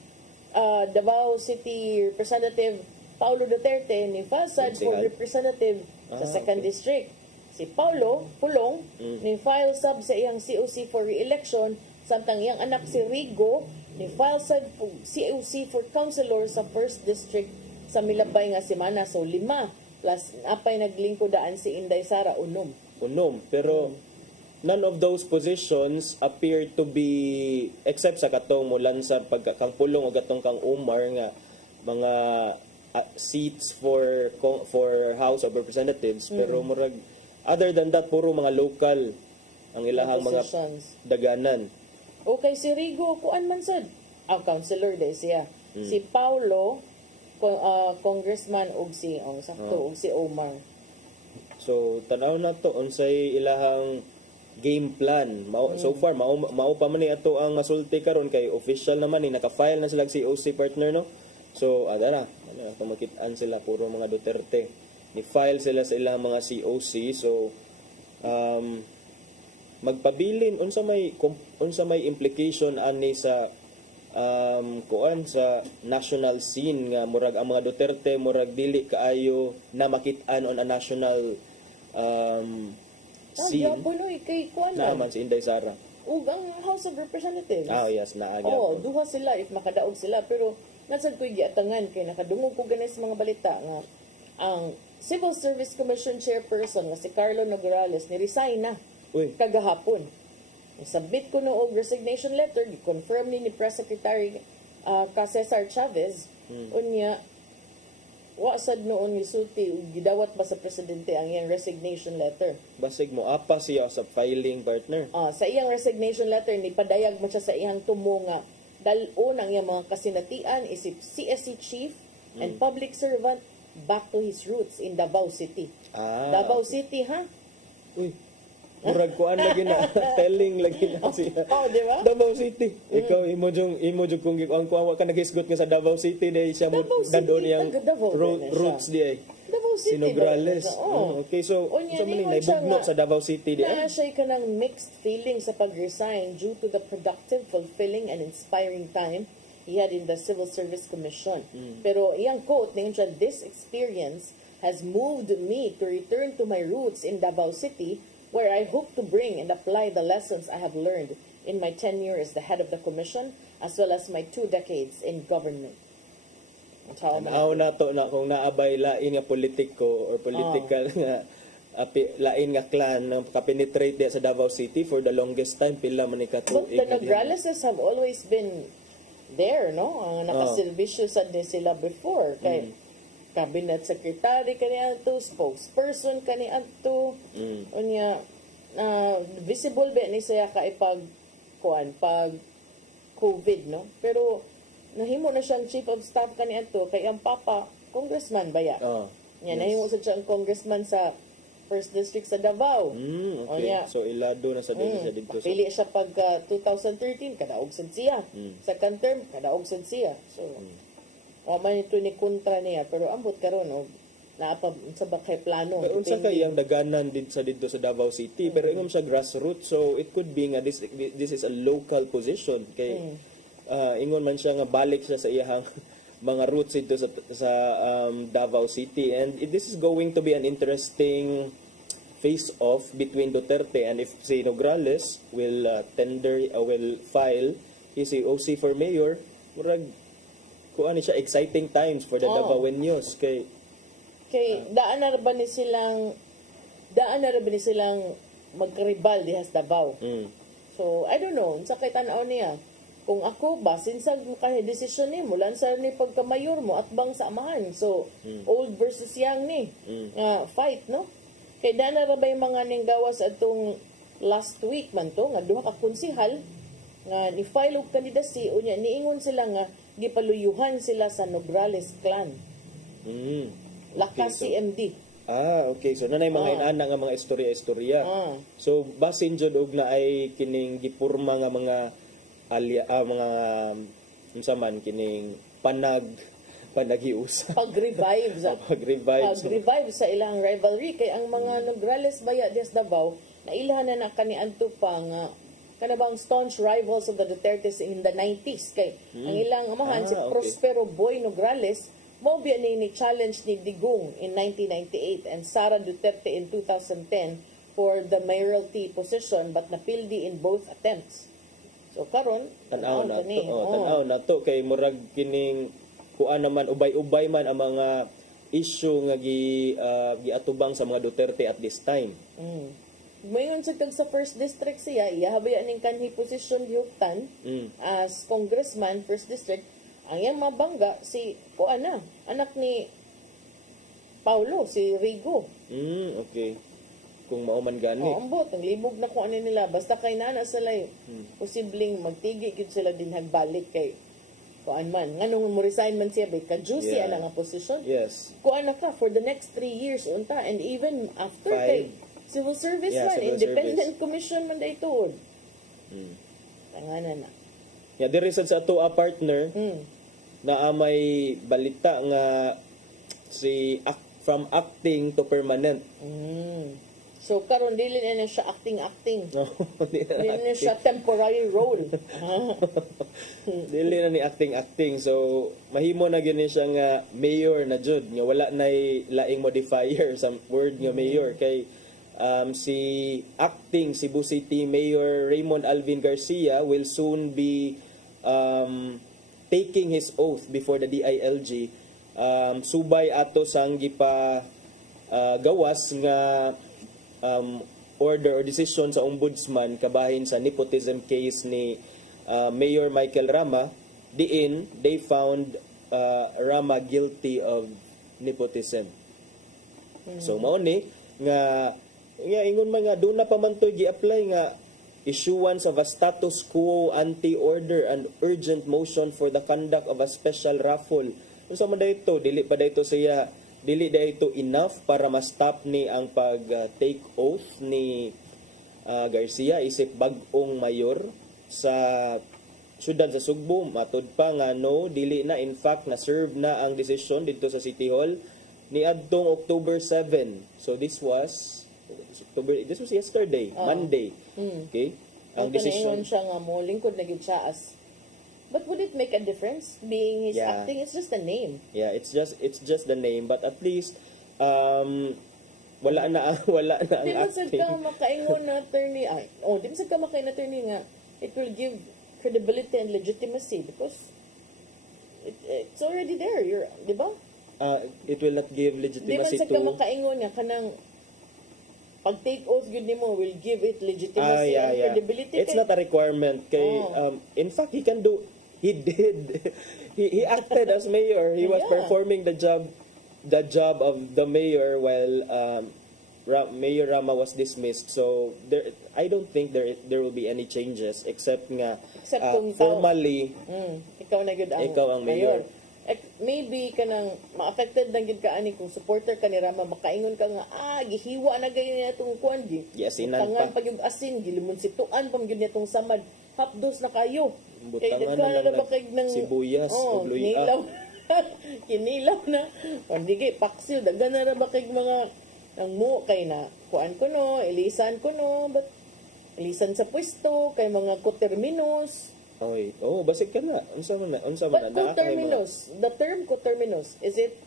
Davao City Representative Paulo Duterte ni Falsad for representative sa 2nd District. Si Paulo Pulong ni file sub sa iyang COC for re-election samtang iyang anak si Rigo ni file sub COC for councilor sa 1st District sa Milabay nga semana. So 5 plus apay naglingkodaan si Inday Sara unom. Pero none of those positions appear to be except sa katong mulan sa pagkang Pulong o katong kang Omar nga mga seats for House of Representatives pero murag other than that puro mga local ang ilahang mga daganan. Okay, si Rigo kuan man sad ang councilor day siya. Si Paulo congressman og si si Omar. So tanaw na to unsay ilahang game plan. So far mao pa man ni ato ang masulti karon kay official naman ni naka-file na sila COC partner no. So adara makit-an sila puro mga Duterte. Ni-file sila sa ilang mga COC. So magpabilin unsa may implication ani sa kuan sa national scene nga murag ang mga Duterte murag dili kaayo na makit-an on a national scene. Kay kuan naman si Inday Sara ug ang House of Representatives. Yes, naagya. Duha sila if makadaog sila pero nasad ko'y giatangan kay nakadungog ko ganis mga balita nga ang Civil Service Commission Chairperson nga si Carlo Nograles ni resign na kagahapon. Submit ko no og resignation letter, gi-confirm ni Press Secretary ka Cesar Chavez, unya wa sad noon gisulti ug gidawat ba sa presidente ang iyang resignation letter. Basig mo apa siya sa filing partner. Sa iyang resignation letter ni padayag mo siya sa iyang tumo nga dal-on ang iyang mga kasinatian isip CSC chief and public servant back to his roots in Davao City. Davao City, ha? Uy, murag kuan lagi na telling lagi na siya. Di ba? Davao City. Ikaw imo jung kung ang kuha ka nagisgot nga sa Davao City day siya mo dadon yang roots di ay. Davao City. Sinograles. Okay, so man naibugno sa Davao City di ay. Siya kanang mixed feelings sa pag-resign due to the productive, fulfilling and inspiring time he had in the Civil Service Commission. Pero iyang quote ningon siya, "This experience has moved me to return to my roots in Davao City, where I hope to bring and apply the lessons I have learned in my tenure as the head of the commission, as well as my 2 decades in government." Tanaw na to na kung naabay lain nga politiko or political nga lain nga clan na kapenetrate diya sa Davao City for the longest time, pila man ni katuig. But the Nograleses have always been there, no? Ang nakaservisyo sad din sila before. Kay cabinet secretary kaniadto, spokesperson kaniadto, unya visible ba ni siya kay pag COVID, no? Pero nahimo na siyang chief of staff kaniadto kay ang papa congressman baya. Nahimo sa siyang congressman sa First District sa Davao. Okay. So ilado na sa siya dito. Pili siya pag 2013 kadaog sad siya. Second term kadaog sad siya. So man ito ni kontra niya, pero ambot karon naapa sa bakay plano. Pero unsa kay ang daganan dito sa Davao City, pero ingom siya grassroots, so it could be nga this is a local position kay ingon man siya nga balik siya sa iyang mga roots dito sa Davao City, and this is going to be an interesting face-off between Duterte, and if si Nograles will will file his OC for mayor, murag kuan siya exciting times for the Davaoenos kay daan na ba ni silang magkaribal diha sa Davao. So I don't know unsa kay tan-aw niya kung ako ba sinsag mo kay decision ni mula sa ni pagkamayor mo at bang sa amahan, so old versus young ni fight, no? Kay daan na ba yung mga ning gawas atong last week man to nga duha ka konsehal nga ni file og candidacy unya niingon sila nga gipaluyuhan sila sa Nograles clan. Lakas CMD. Okay. So nanay mga inana nga mga istorya-istorya. So basin jud og na ay kining gipurma nga mga mga unsa man kining panaghiusa. Pag-revive sa ilang rivalry kay ang mga Nograles baya dias Davao na ilahan na kaniadto pa nga kanabang staunch rivals of the Dutertes in the 90s kay ang ilang amahan si Prospero Boy Nograles mo biya ni challenge ni Digong in 1998 and Sara Duterte in 2010 for the mayoralty position but napildi in both attempts. So karon tanaw na to kay murag kining kuan naman ubay-ubay man ang mga issue nga giatubang sa mga Duterte at this time. Mayon sa first district siya, iyahabaya ning kanhi position gihuptan as congressman first district. Ang iyang mabangga si kuana, anak ni Paulo, si Rigo. Okay. Kung mauman gani. Ambot, ang libog na kuan nila. Basta kay nana sila posibleng magtigi gyud sila din hagbalik kay kuan man. Nganong mo resign man siya kay ka-juicy ana nga position. Yes. Kuan na ka for the next 3 years unta and even after kay civil service man, independent commission man daytood. Tanganan na. Ya diri sad sa ato partner na may balita nga from acting to permanent. So karon dili na siya acting. Dili na siya temporary role. Dili na ni acting. So mahimo na gyud siya nga mayor na jud nga wala nay laing modifier sa word nga mayor kay si acting Cebu City Mayor Raymond Alvin Garcia will soon be taking his oath before the DILG. Subay ato sang gipa gawas nga order or decision sa ombudsman kabahin sa nepotism case ni Mayor Michael Rama, diin they found Rama guilty of nepotism. So mao ni nga ingon mga doon na pa man to gi-apply nga issuance of a status quo anti-order and urgent motion for the conduct of a special raffle. Unsa man dayto, dili dayto enough para ma-stop ni ang pag-take oath ni Garcia isip bag-ong mayor sa syudad sa Sugbo. Matod pa nga no, dili na, in fact na serve na ang decision dito sa City Hall ni adtong October 7. So this was yesterday, Monday. Okay? Ang decision siya nga mo lingkod na gid siya as. But would it make a difference being his acting? It's just a name. Yeah, it's just the name, but at least wala na ang acting. Di ba sad ka makaingon na attorney di ba sad ka makaingon na attorney nga it will give credibility and legitimacy because it's already there. Di ba? It will not give legitimacy to... Di ba sa kamakaingon niya, kanang pag-take oath yun mo will give it legitimacy and credibility. It's not a requirement. In fact, he did. He acted as mayor. He was performing the job of the mayor while Mayor Rama was dismissed. So I don't think there will be any changes except formally ikaw na gud ang mayor. Maybe kanang ma-affected lang gid ka ani kung supporter ka ni Rama, makaingon ka nga gihiwa na gayud niya itong kuan gi. Yes, inan pa. Pag yung asin gilimon situan pa gyud niya itong samad. Hapdos na kayo. Kay Butangan na bakig ng sibuyas o luya. Kinilaw na. Pandigay paksiw dagan na bakig mga ang mo kay na kuan ko no, ilisan ko no, but ilisan sa pwesto kay mga coterminos. Basig ka na. Unsa man na? But coterminous, the term coterminous, is it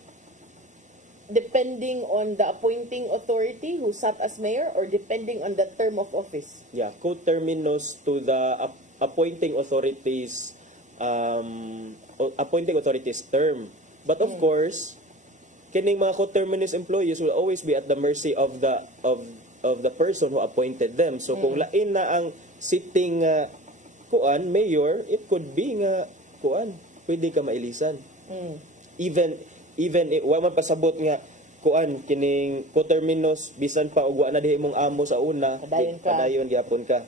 depending on the appointing authority who sat as mayor or depending on the term of office? Yeah, coterminous to the appointing authorities term. But of course, kining mga coterminous employees will always be at the mercy of the person who appointed them. So kung lain na ang sitting mayor, it could be nga pwede ka mailisan. Even wa man pasabot nga kining coterminous bisan pa ug wa na dihi mong amo sa una, padayon gyapon ka.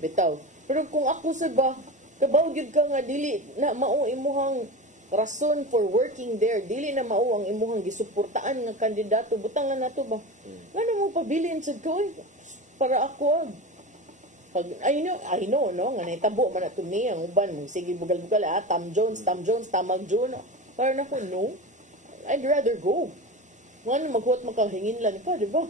Bitaw. Pero kung ako sa ba kabaw gyud ka nga dili na mao imuhang rason for working there, dili na mao ang imuhang gisuportaan nga kandidato, butangan nato ba? Ngano mo pabilin sad ko para ako I know, no? Nga naitabo man na to me, ang uban, sige bugal-bugal, Tom Jones, Tamag June. Para na ko, no? I'd rather go. Nga maghuwat makahingin lang ka, di ba?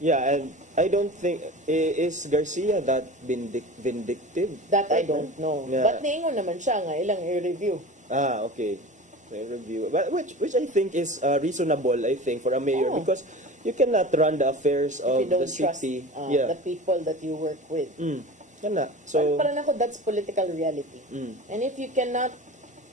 Yeah, and I don't think, is Garcia that vindictive? That I don't know. Yeah. But niingon naman siya nga, ilang i-review. Okay. Review. Which I think is reasonable, I think, for a mayor, because you cannot run the affairs of the city. The people that you work with. So, para nako, that's political reality. And if you cannot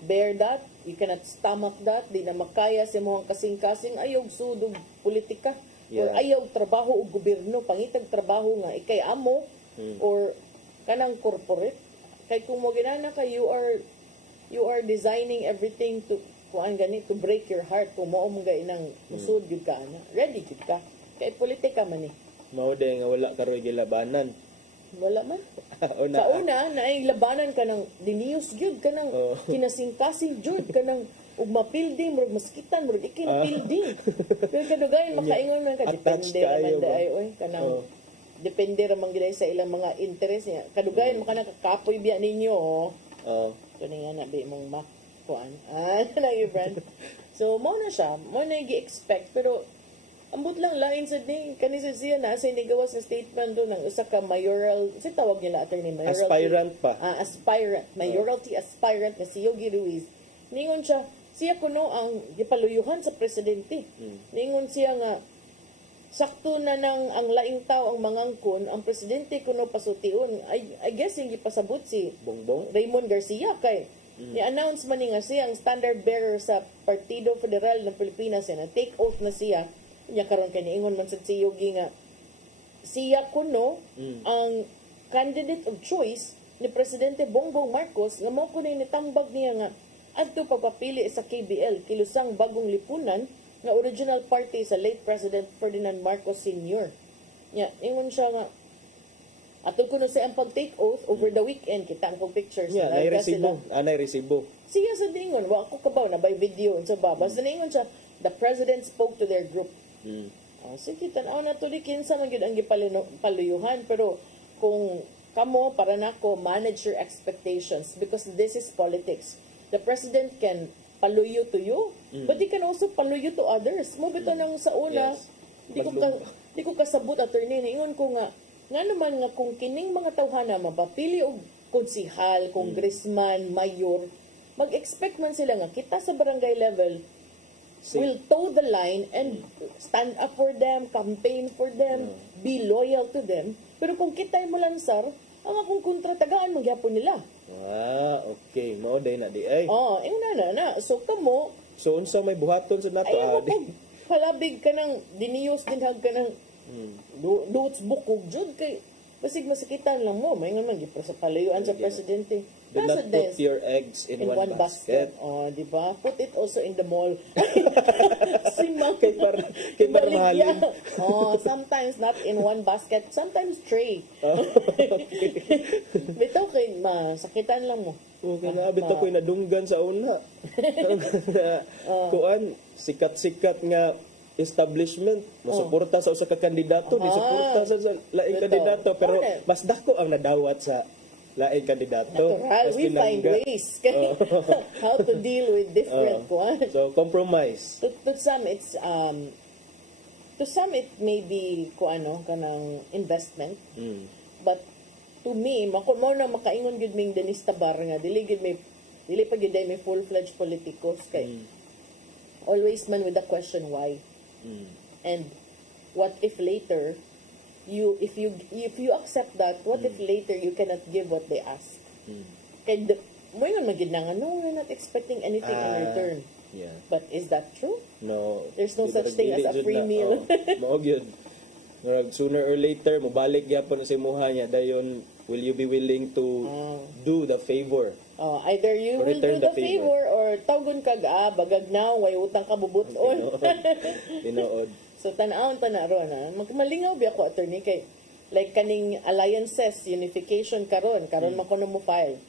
bear that, you cannot stomach that, di na makaya sa mga kasing-kasing, ayaw sudog politika. Or ayaw trabaho o gobyerno, pangitag trabaho nga, ikay amo, or kanang corporate. Kay kung mo ginana ka, you are designing everything to to break your heart kung mo mong gainang musud gyud ka ana ready gyud ka kay politika man mao day nga wala karoy gilabanan wala man sa una naay labanan ka ng diniyos gyud ka ng kinasing-kasing gyud ka ng ug mapilding murag maskitan murag ikinapilding pero kadugayon makaingon man ka depende man day kanang depende ra man gyud sa ilang mga interest niya kadugayon maka nakakapoy biya ninyo kani nga na bi mong na yung brand. So, mo na siya. Mo na i-expect. Pero, ambot lang lain sa ding. Kanisa siya na sa inigawas na statement doon ng usa ka mayoral, kasi tawag nila attorney, mayoralty. Aspirant pa. Aspirant. Mayoralty aspirant na si Yogi Ruiz. Ningon siya kuno ang gipaluyuhan sa presidente. Ningon siya nga, sakto na nang ang laing tao ang mangangkon, ang presidente kuno pasutiun. I guess yung gipasabot si Bongbong Raymond Garcia kay i-announce man nga siya ang standard bearer sa Partido Federal ng Pilipinas na take oath na siya. Nya karon kay niingon man sad si Yogi nga siya kuno ang candidate of choice ni Presidente Bongbong Marcos nga mao kuno nitambag niya nga adto pagpapili sa KBL kilusang bagong lipunan nga original party sa late President Ferdinand Marcos Sr. Ingon siya nga ato kuno sa ang pag-take oath over the weekend kita ang pictures anay resibo siya sa dingon wa ko kabaw na by video unsa ba basta naingon siya the president spoke to their group. Sige, tanaw na to di kinsa man gyud ang gipaluyuhan pero kung kamo para nako manage your expectations because this is politics. The president can paluyo to you, but he can also paluyo to others. Mo bitaw nang sa una, di ko kasabot attorney ingon ko nga naman nga kung kining mga tawhana mapapili og konsihal, congressman, mayor, mag-expect man sila nga kita sa barangay level will toe the line and stand up for them, campaign for them, be loyal to them. Pero kung kita'y malansar, ang akong kontratagaan magyapon nila. Okay. Mao day na di ay. Na. So kamo, so unsa may buhaton sa nato palabig ka ng diniyos dinhag ka ng duots bukog jud kay basig masakitan lang mo may nga man gipro sa palayuan sa presidente. Do not put your eggs in one basket. Di ba? Put it also in the mall. Si Mang. Kay para mahalin. Sometimes not in one basket. Sometimes three. Bitaw kay masakitan lang mo. Okay na. Bitaw ko'y nadunggan sa una. Kuan, sikat-sikat nga establishment masuporta sa usa ka kandidato di suporta sa laing kandidato pero mas dako ang nadawat sa laing kandidato. Natural. We find ways how to deal with different ones. So compromise. To some it may be kanang investment. But to me, mo na makaingon gud ming Dennis Tabar nga dili pa gid may full-fledged politicos kay always man with the question why. And what if later if you accept that, what if later you cannot give what they ask? Kaya mo yung magid na no, we're not expecting anything in return. Yeah. But is that true? No. There's no such thing as a free meal. Mao gyud. Sooner or later mobalik gyapon sa imuha niya dayon will you be willing to do the favor? Either you will do the favor or tawgon kag bagag na way utang ka bubuton. Tinuod. So tan-awon ta na ron magmalingaw biya ko attorney kay like kaning alliances unification karon man kuno mo file.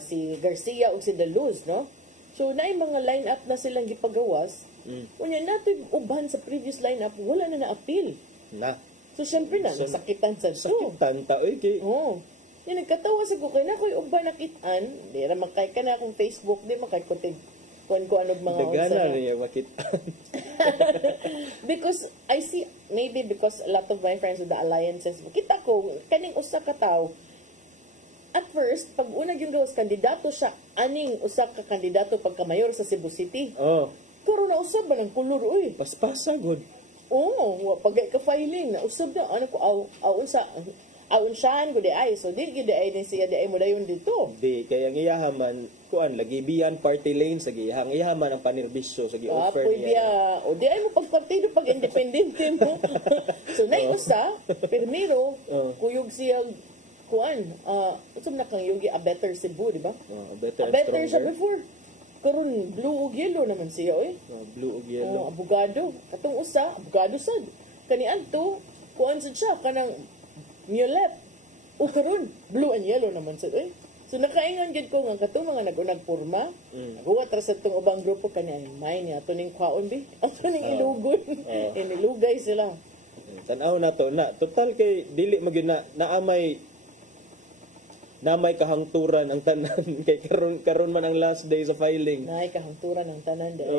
Si Garcia ug si De Luz, no? So naay mga line-up na silang gipagawas. Unya natin uban sa previous line-up wala na na-appeal. So syempre na nasakitan sa sakitan ta oy kay yung nagkatawa sa kukay na ko'y uba nakitaan, di na makay ka na akong Facebook, di makay ko kung ano mga dagana niya makitaan. Because I see, maybe because a lot of my friends with the alliances, kita ko, kaning usa ka tao, at first, pag unag yung gawas, kandidato siya, aning usa ka kandidato pagka-mayor sa Cebu City. Karoon na usab ba ng kulur, uy. Paspasa, good. Pag ka-filing, na usab na, ano ko, aun saan ko di ay so di gid ay ni siya di ay mo dayon dito kaya ang iyahaman kuan lagi biyan party lane sa iyahaman ang panirbisyo sa gi-offer niya di ay mo pagpartido pag independente mo so nay usa primero kuyog siya kuan usab na kang yugi a better Cebu di ba a better siya before karon blue ug yellow naman siya oy blue ug yellow abogado katong usa abogado sad kani adto kuan sad siya kanang Mulet. Karon blue and yellow naman sa So nakaingon gid ko nga katong mga nag-unag porma. Naguwat ra sa tong ubang grupo kani may niya ato ning kwaon bi. Ato ning ilugon. Inilugay sila. Tan-aw na to na total kay dili magyud naamay kahangturan ang tanan kay karon man ang last day sa filing. Naay kahangturan ang tanan day.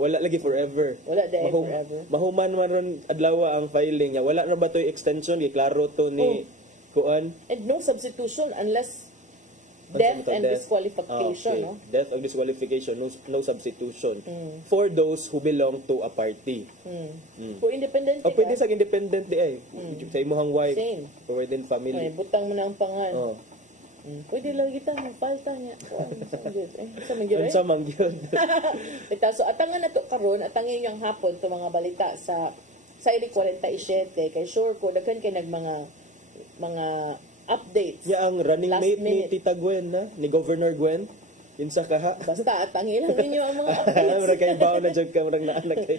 Wala lagi forever. Wala day forever. Mahuman man ron adlaw ang filing niya. Wala na ba to'y extension? Giklaro to ni kuan. And no substitution unless death and disqualification. No? Death and disqualification. No substitution. For those who belong to a party. Kung independent pwede sa independent di ay. Sa imuhang wife. Same. Or within family. Ay, butang mo na ang pangan. Pwede lang kita magpalta niya. Sa mangyod. So atangan na to karon, atangin yung hapon to mga balita sa sa 47 kay sure ko daghan kay mga updates. Ya ang running last mate ni minute. Tita Gwen na ni Governor Gwen. Kinsa kaha. Basta tangi lang ninyo ang mga updates. Murag kay bawo na jud ka murag naa kay.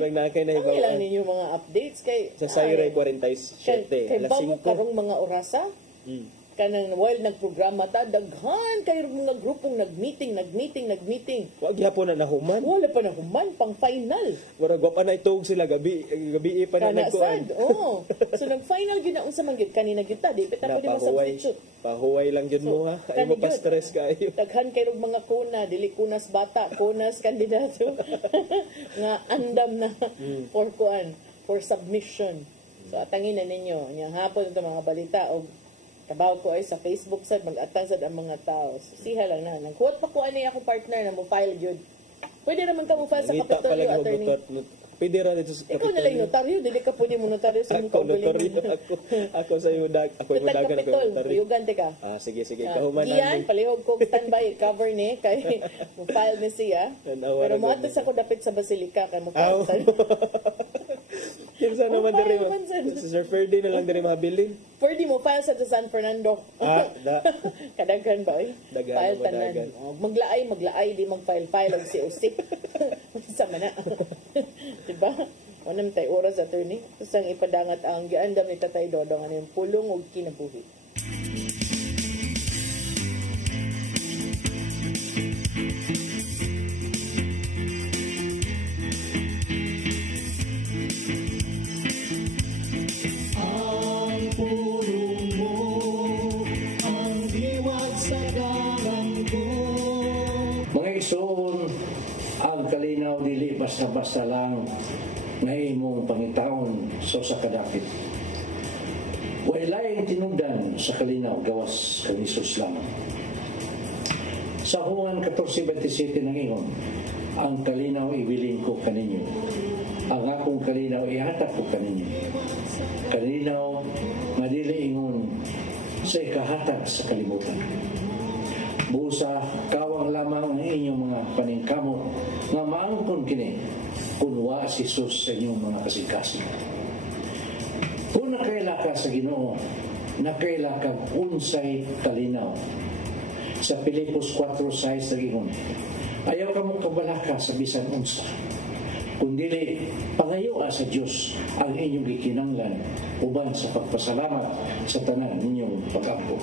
Murag naa kay na Tangi lang ninyo mga updates kay sa Sayre 47 kay alas bago 5. karong mga orasa. Kanang while nagprograma ta daghan kay mga grupong nagmeeting. Wa gyapon na nahuman. Wala pa nahuman pang final. Murag wa pa na itog sila gabi pa na nagkuan. Oo. So nag-final gyud na unsa man gyud kanina gyud ta di pita pwede mo substitute. Pahuway lang gyud mo ha. Ay mo pa stress kayo. Daghan kay rog mga kuna, dili kunas bata, kunas kandidato nga andam na for kuan, for submission. So atangin na ninyo, nya hapon ito mga balita og trabaho ko ay sa Facebook sad mag-atang sad ang mga tao. So, siha lang na. Nagkuhat pa ko ani ako partner na mo file gyud. Pwede naman ka mo file sa Kapitolyo attorney. Pwede ra dito sa Ikaw na lang notaryo, dili ka pwede mo notaryo sa mga notaryo ako sa iyo ako yung dagan ko notaryo. Yugante ka. Sige kahuman Iyan palihog ko standby cover ni kay mo file ni siya. Pero mo ato sa ko dapit sa Basilica kay mo file sa. Kinsa naman diri mo? Si Sir Ferdy na lang diri mabilin. Ferdy mo file sa San Fernando. Kadaghan ba oy? File tanan. Maglaay di mag-file og COC. Sama na. Diba? Wanam tay oras attorney. Kusang ipadangat ang giandam ni Tatay Dodong ano yung pulong og kinabuhi. Mga igsoon, ang kalinaw dili basta-basta lang nga imong pangitaon sa usa ka dapit. Walay tinugdan sa kalinaw gawas kang Hesus lamang. Sa Juan 14:27 nang ingon, ang kalinaw ibilin ko kaninyo. Ang akong kalinaw ihatag ko kaninyo. Kalinaw nga dili ingon sa ikahatag sa kalibutan. Busa kawang lamang ang inyong mga paningkamot nga maangkon kini kung wa si Jesus sa inyong mga kasing-kasing. Kung nakaila ka sa Ginoo, nakaila ka unsay kalinaw. Sa Pilipos 4:6 nagingon, ayaw ka mong kabalaka sa bisan unsa. Kundili pangayoa sa Dios ang inyong gikinanglan uban sa pagpasalamat sa tanan ninyong pag-ampo.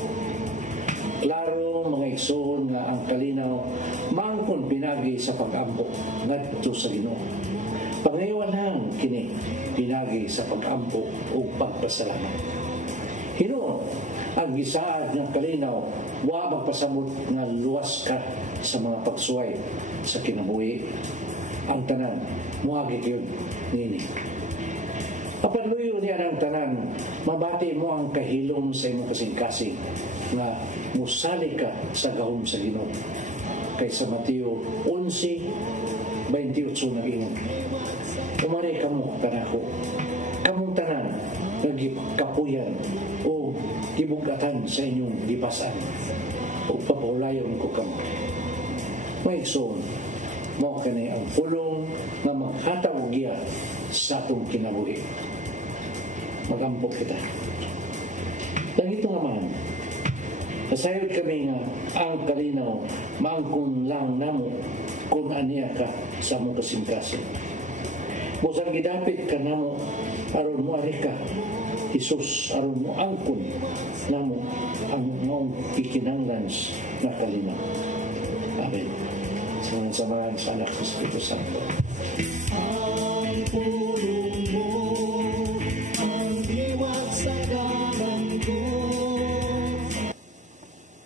Klaro mga igsoon nga ang kalinaw maangkon pinagi sa pag-ampo ngadto sa Ginoo. Pangayoan lang kini pinagi sa pag-ampo o pagpasalamat. Hinuon ang gisaad ng kalinaw wa magpasamot nga luwas ka sa mga pagsuway sa kinabuhi. Ang tanan muagi gyud nini. Apan luyo niya ang tanan, mabati mo ang kahilom sa imong kasing-kasing nga musali ka sa gahom sa Ginoo. Kay sa Mateo 11:28 nag-ingon, umari kamo kanako, kamong tanan nagikapuyan o gibugatan sa inyong lipasan o papahulayon ko kamo. May igsoon, mo kanay ang pulong nga maghatag og giya sa atong kinabuhi. Magampok kita. Dagito naman, nasayod kami nga ang kalinaw maangkon lang namo kung aniya ka sa mong kasing-kasing. Busang gidapit ka namo aron mo ari ka Hesus aron mo angkon namo ang mong ikinanglan na kalinaw. Amen. Samahan sa anak ng Espiritu Santo. Ang pulong mo, ang diwat sa galang ko.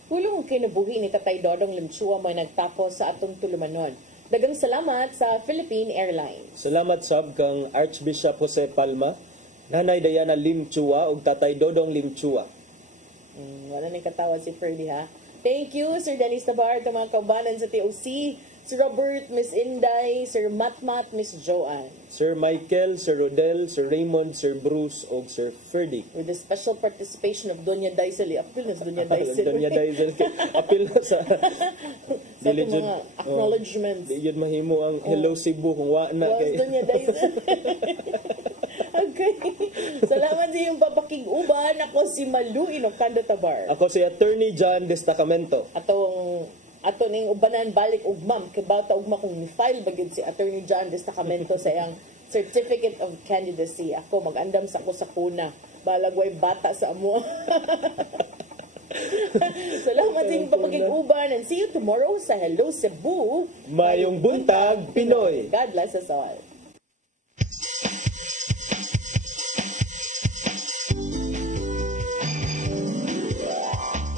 Pulong kinabuhi ni Tatay Dodong Limchua may nagtapos sa atong tulumanon. Dagang salamat sa Philippine Airlines. Salamat sab kang Archbishop Jose Palma, Nanay Diana Limchua ug Tatay Dodong Limchua. Wala nang katawa si Ferdy ha. Thank you, Sir Dennis Tabar, mga kaubanan sa TOC, Sir Robert, Miss Inday, Sir Matmat, Miss Joanne. Sir Michael, Sir Rodel, Sir Raymond, Sir Bruce, o Sir Ferdy. With the special participation of Doña Daisel. Apil na sa Doña Daisel. Doña Daisel. Apil na sa mga acknowledgements. Di yun mahimo ang Hello Cebu kung wa na. Was Doña Daisel. Okay. Salamat sa iyong papakig-uban. Ako si Malu Inocando Tabar. Ako si Attorney John Destacamento. Ato ning ubanan balik ug ma'am kibata ugma kung ni-file bagid si Attorney John Destacamento sa iyang Certificate of Candidacy. Ako mag-andam sa ako sa kuna. Balagway bata sa amo. Salamat sa iyong papakig-uban and see you tomorrow sa Hello Cebu. Mayong buntag Pinoy. God bless us all.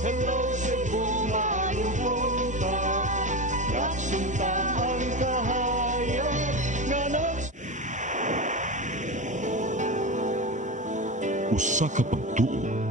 Hello Cebu, mayong buntag. Nagsunta ang kahayag na Usa ka pagtuo